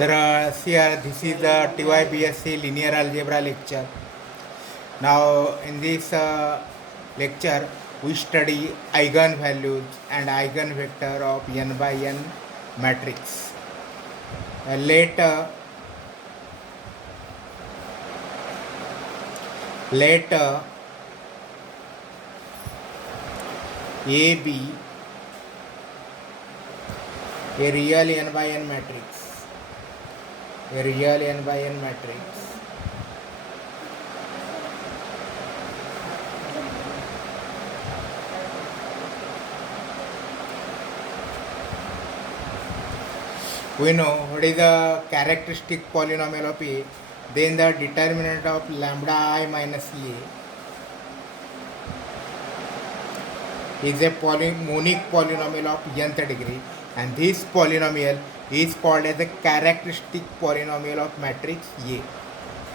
Here this is the TYBSc linear algebra lecture. Now in this lecture we study eigenvalues and eigenvector of n by n matrix. Let A be a real n by n matrix. A real n by n matrix. We know what is the characteristic polynomial of A. Then the determinant of lambda I minus A is a monic polynomial of nth degree, and this polynomial is called as the characteristic polynomial of matrix A.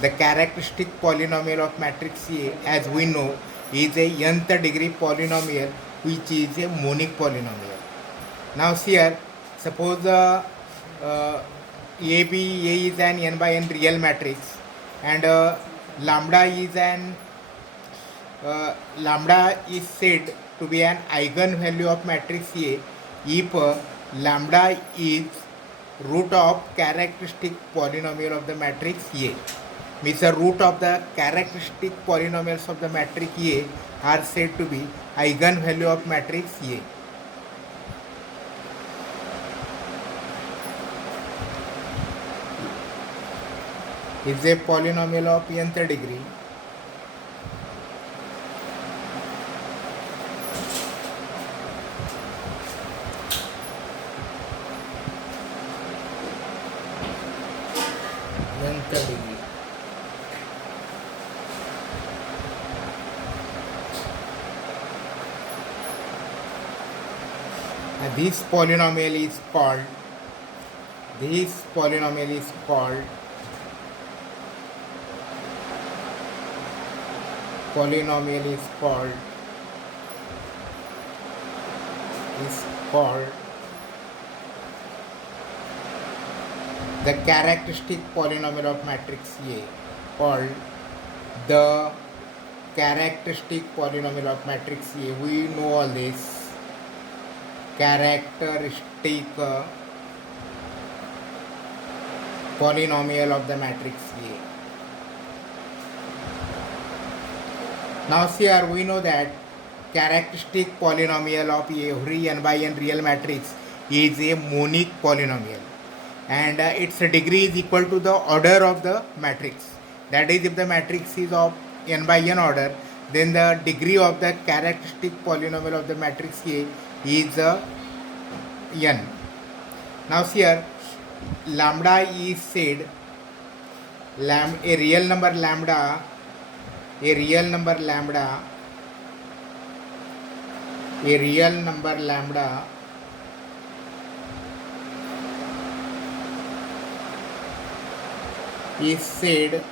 The characteristic polynomial of matrix A, as we know, is a nth degree polynomial which is a monic polynomial. Now here, suppose A is an n by n real matrix, and lambda is said to be an eigenvalue of matrix A if lambda is root of characteristic polynomial of the matrix A. Means the root of the characteristic polynomials of the matrix A are said to be eigenvalue of matrix A. Is a polynomial of nth degree this polynomial is called the characteristic polynomial of matrix A, called the characteristic polynomial of matrix A. We know all this. Characteristic polynomial of the matrix A. Now here we know that characteristic polynomial of every n by n real matrix is a monic polynomial, and its degree is equal to the order of the matrix. That is, if the matrix is of n by n order, then the degree of the characteristic polynomial of the matrix A is n. Now here lambda is said, a real number lambda is said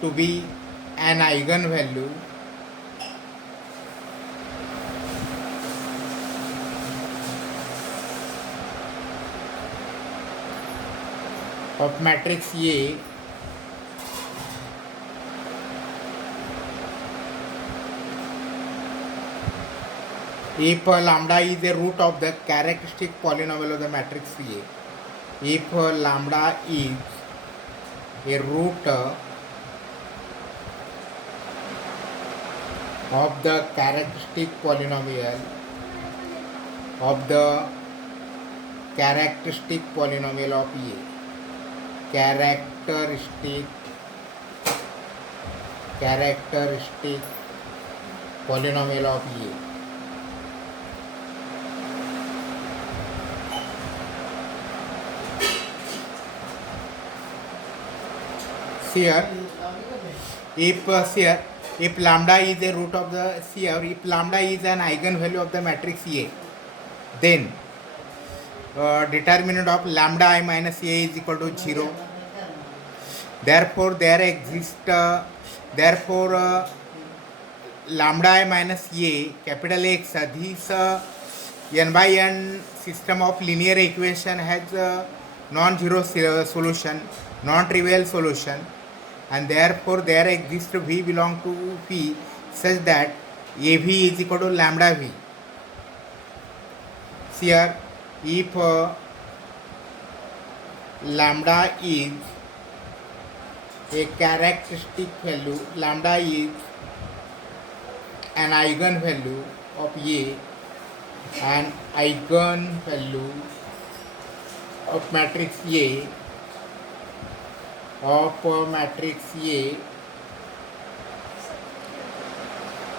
to be an eigenvalue of matrix A if lambda is a root of the characteristic polynomial of the matrix A. If lambda is a root of the characteristic polynomial of A, characteristic polynomial of A. Here, if lambda is a root of the if lambda is an eigenvalue of the matrix A, then determinant of lambda I minus A is equal to 0. Therefore lambda I minus a capital X, this n by n system of linear equation has a non-zero solution, non-trivial solution, and therefore there exists v belong to p such that av is equal to lambda v. Here, if lambda is a characteristic value, lambda is an eigenvalue of A, an eigenvalue of matrix A,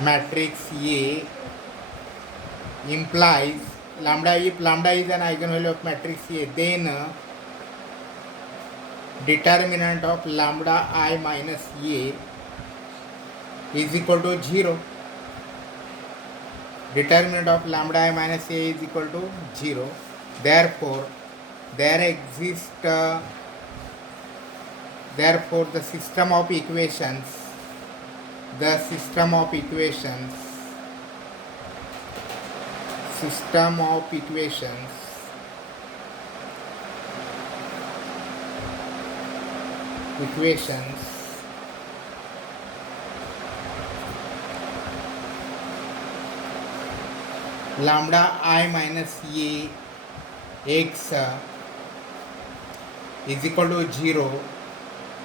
matrix A implies lambda, if lambda is an eigenvalue of matrix A, then determinant of lambda I minus A is equal to 0. Determinant of lambda I minus A is equal to 0. Therefore, there exists therefore the system of equations lambda I minus A x is equal to 0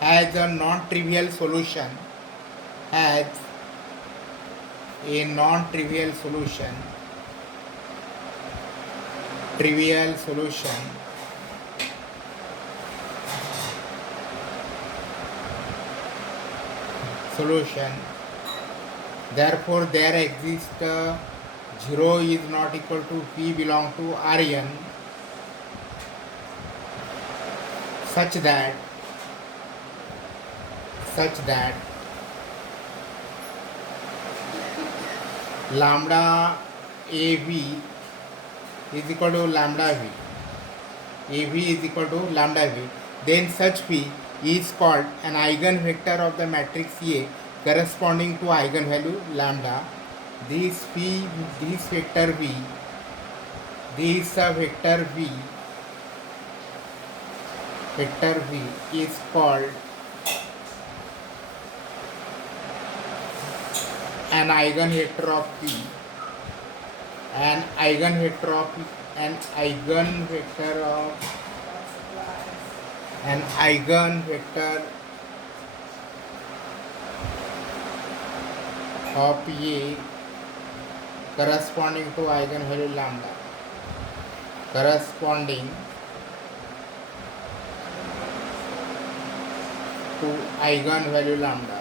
has a non-trivial solution, trivial solution. Therefore, there exists 0 is not equal to p belong to Rn such that lambda av is equal to lambda v, then such p is called an eigenvector of the matrix A corresponding to eigenvalue lambda. This vector v is called an eigenvector of p, an eigenvector of A corresponding to eigenvalue lambda,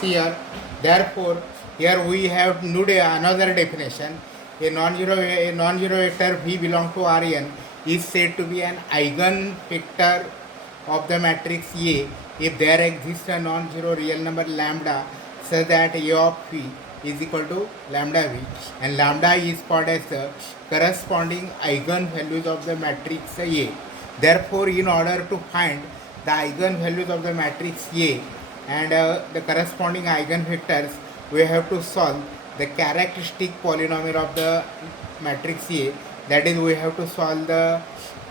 Here, therefore, here we have another definition. A non-zero vector V belong to Rn is said to be an eigenvector of the matrix A if there exists a non-zero real number lambda such that A of V is equal to lambda V, and lambda is called as the corresponding eigenvalues of the matrix A. Therefore, in order to find the eigenvalues of the matrix A and the corresponding eigenvectors, we have to solve the characteristic polynomial of the matrix A. That is, we have to solve the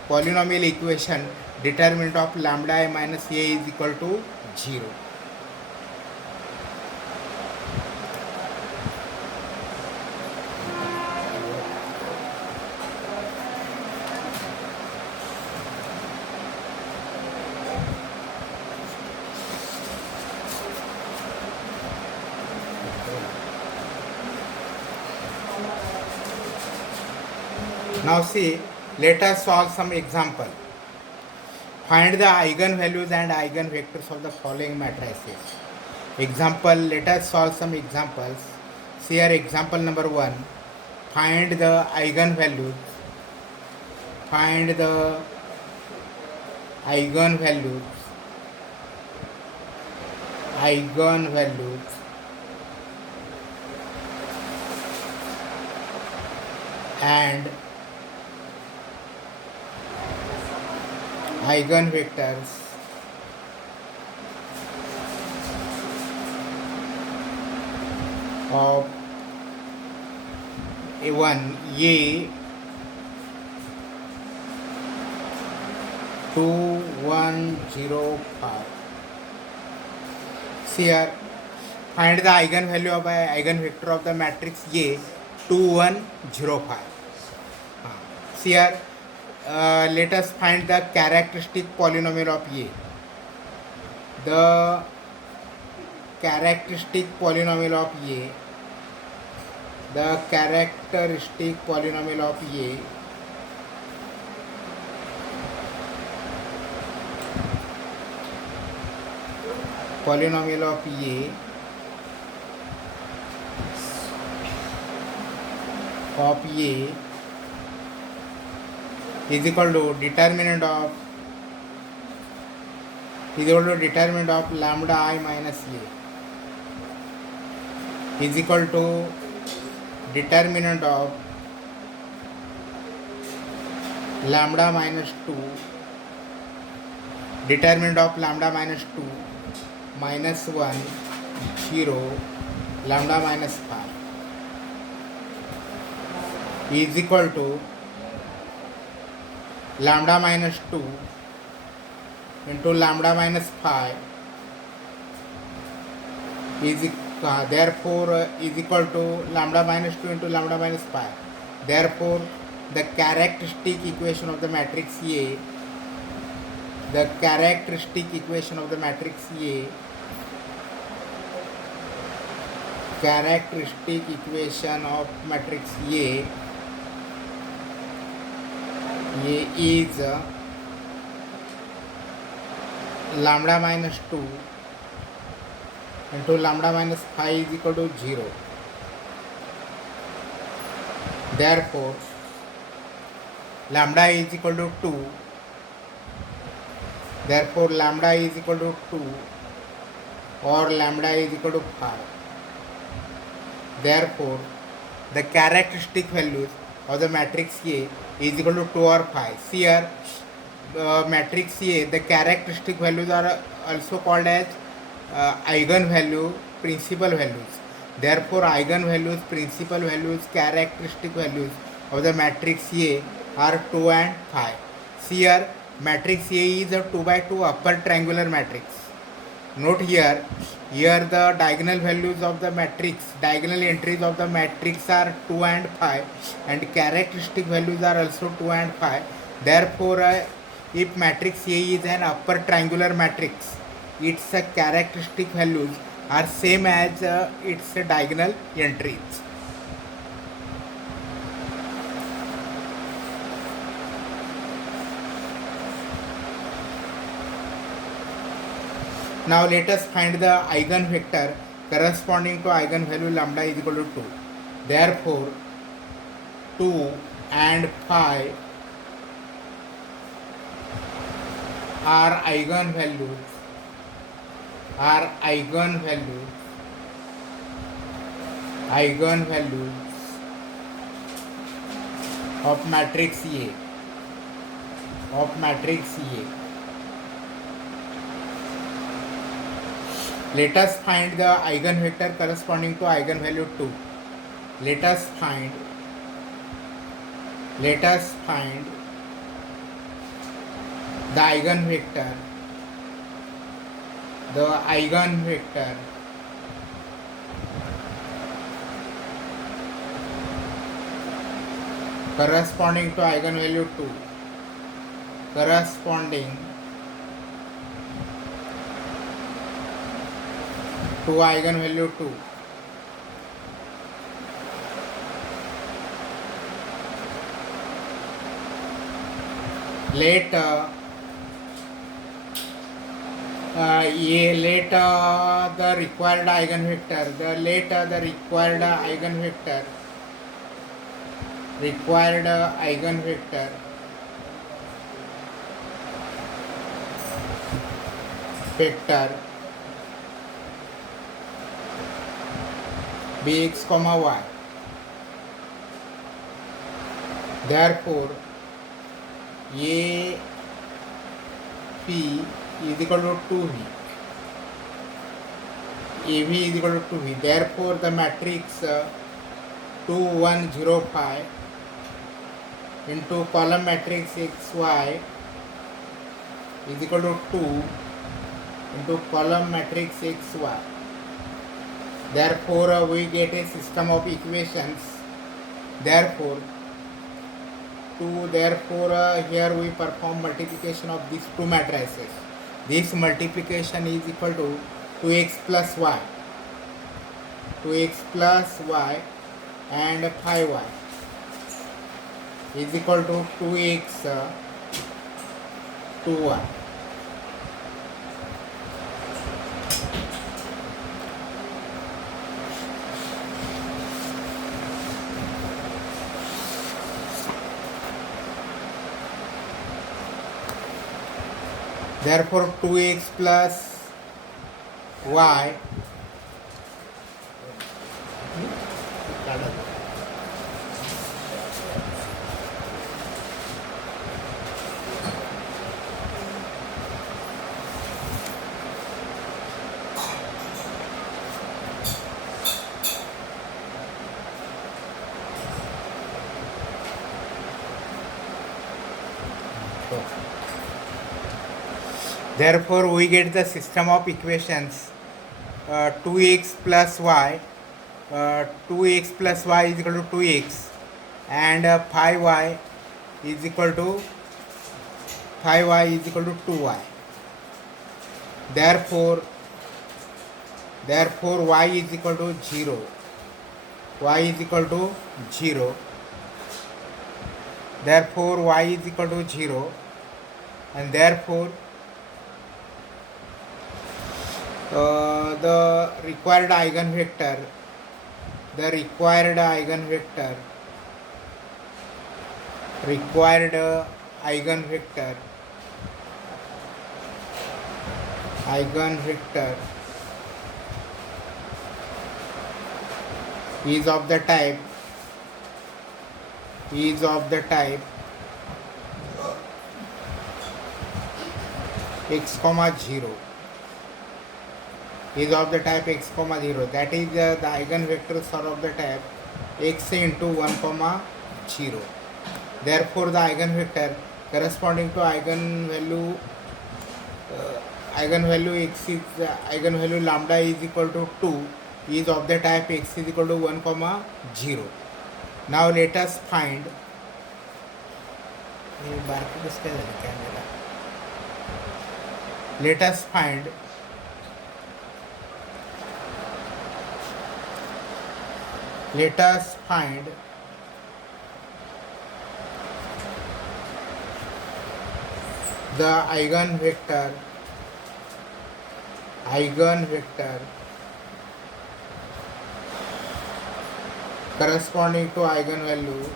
polynomial equation determinant of lambda I minus A is equal to 0. Now see, let us solve some example. Find the eigenvalues and eigenvectors of the following matrices. Example, let us solve some examples. See here, example number 1. Find the eigenvalues. And eigenvectors of A1 A 2105. See here, find the eigenvalue of an eigenvector of the matrix A 2105. See here, let us find the characteristic polynomial of A. The characteristic polynomial of A. The characteristic polynomial of A polynomial of A is equal to determinant of lambda I minus A is equal to determinant of lambda minus 2, determinant of lambda minus 2 minus 1 0 lambda minus 5 is equal to lambda minus 2 into lambda minus 5 is therefore is equal to lambda minus 2 into lambda minus 5. Therefore, the characteristic equation of the matrix A, the characteristic equation of the matrix A, characteristic equation of matrix A is lambda minus 2 into lambda minus 5 is equal to 0. Therefore, lambda is equal to 2. Therefore, lambda is equal to 2 or lambda is equal to 5. Therefore, the characteristic values of the matrix A is equal to 2 or 5. See here, matrix A, the characteristic values are also called as eigenvalue, principal values. Therefore, eigenvalues, principal values, characteristic values of the matrix A are 2 and 5. See here, matrix A is a 2 by 2 upper triangular matrix. Note here the diagonal values of the matrix, diagonal entries of the matrix are 2 and 5 and characteristic values are also 2 and 5. Therefore, if matrix A is an upper triangular matrix, its characteristic values are same as its diagonal entries. Now let us find the eigenvector corresponding to eigenvalue lambda is equal to 2. Therefore, 2 and 5 are eigenvalues of matrix A. Let us find the eigenvector corresponding to eigenvalue 2. Let us find the eigenvector corresponding to eigenvalue 2, corresponding to eigenvalue 2. Let the required eigenvector, vector bx comma y. Therefore, A P is equal to 2V. AV is equal to 2V. Therefore, the matrix 2, 1, 0, 5 into column matrix XY is equal to 2 into column matrix XY. Therefore, we get a system of equations. Therefore, here we perform multiplication of these two matrices. This multiplication is equal to 2x plus y, 2x plus y and 5y is equal to 2x 2y. Therefore, 2x plus y therefore we get the system of equations 2x plus y 2x plus y is equal to 2x and 5y is equal to 2y. Therefore y is equal to 0. Y is equal to 0. Therefore y is equal to 0 and therefore the required eigenvector is of the type x comma 0 is of the type x comma 0, that is the eigenvectors are of the type x into 1 comma 0. Therefore the eigenvector corresponding to eigenvalue x is eigenvalue lambda is equal to 2 is of the type x is equal to 1 comma 0. Now let us find let us find the eigenvector corresponding to eigenvalue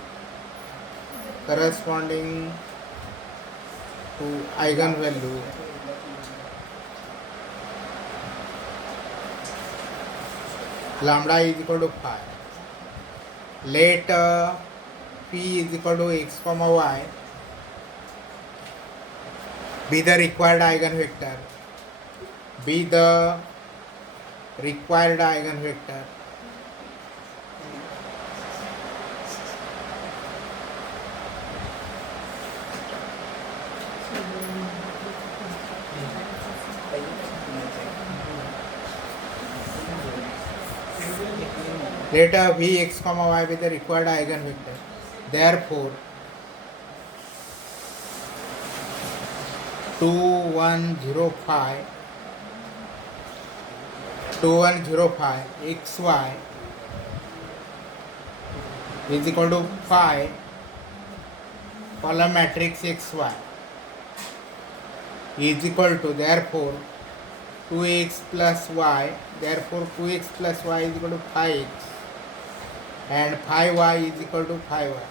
lambda is equal to 5. Let p is equal to x comma y be the required eigenvector. Let v x comma y be the required eigenvector. Therefore 2, 1, 0, 5 xy is equal to 5 column matrix xy is equal to, therefore 2x plus y, therefore 2x plus y is equal to 5x and 5y is equal to 5y.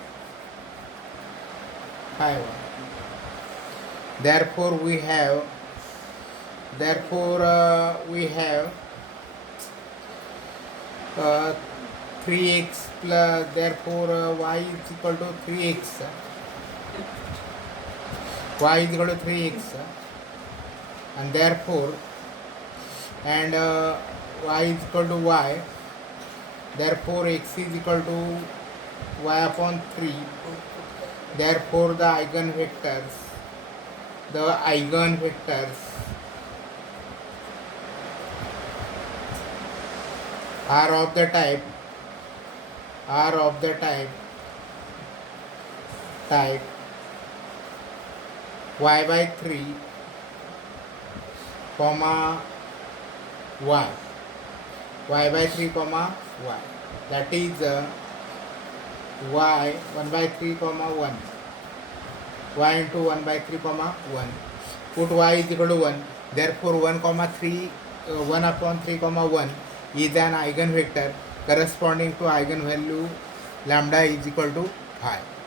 Therefore we have 3x plus, therefore y is equal to 3x. and therefore y is equal to y, therefore x is equal to y upon 3, therefore the eigenvectors are of the type y by 3 comma y by 3 comma y, that is y 1 by 3 comma 1, y into 1 by 3 comma 1, put y is equal to 1, therefore 1 comma 3 1 upon 3 comma 1 is an eigenvector corresponding to eigenvalue lambda is equal to 5.